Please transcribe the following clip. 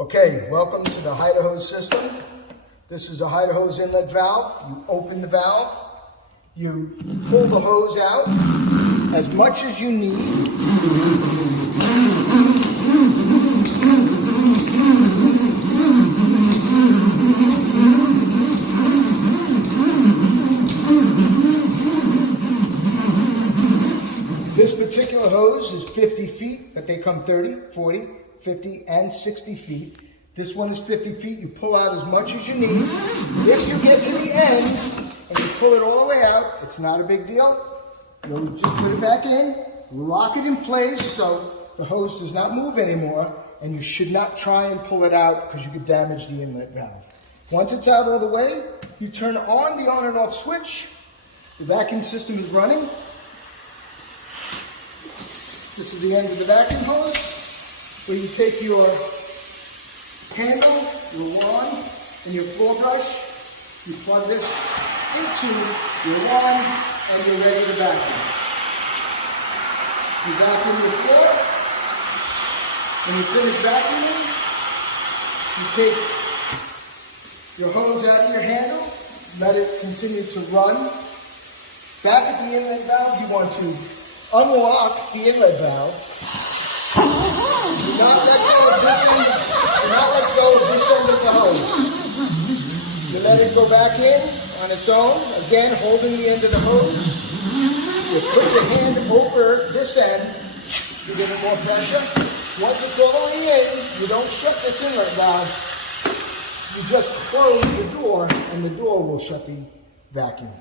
Okay, welcome to the Hydro Hose system. This is a Hydro Hose inlet valve. You open the valve, you pull the hose out as much as you need. This particular hose is 50 feet, but they come 30, 40, 50, and 60 feet. This one is 50 feet. You pull out as much as you need. If you get to the end and you pull it all the way out, it's not a big deal. You'll just put it back in, lock it in place so the hose does not move anymore, and you should not try and pull it out because you could damage the inlet valve. Once it's out all the way, you turn on the on and off switch. The vacuum system is running. This is the end of the vacuum hose, where you take your handle, your wand, and your floor brush. You plug this into your wand, and you're ready to vacuum. You vacuum your floor. When you finish vacuuming, you take your hose out of your handle, let it continue to run. Back at the inlet valve, you want to unlock the inlet valve. Do not let go of this end. Do not let go of this end of the hose. You let it go back in on its own. Again, holding the end of the hose. You put your hand over this end to give it more pressure. Once it's all the way in, you don't shut this inlet valve. You just close the door, and the door will shut the vacuum.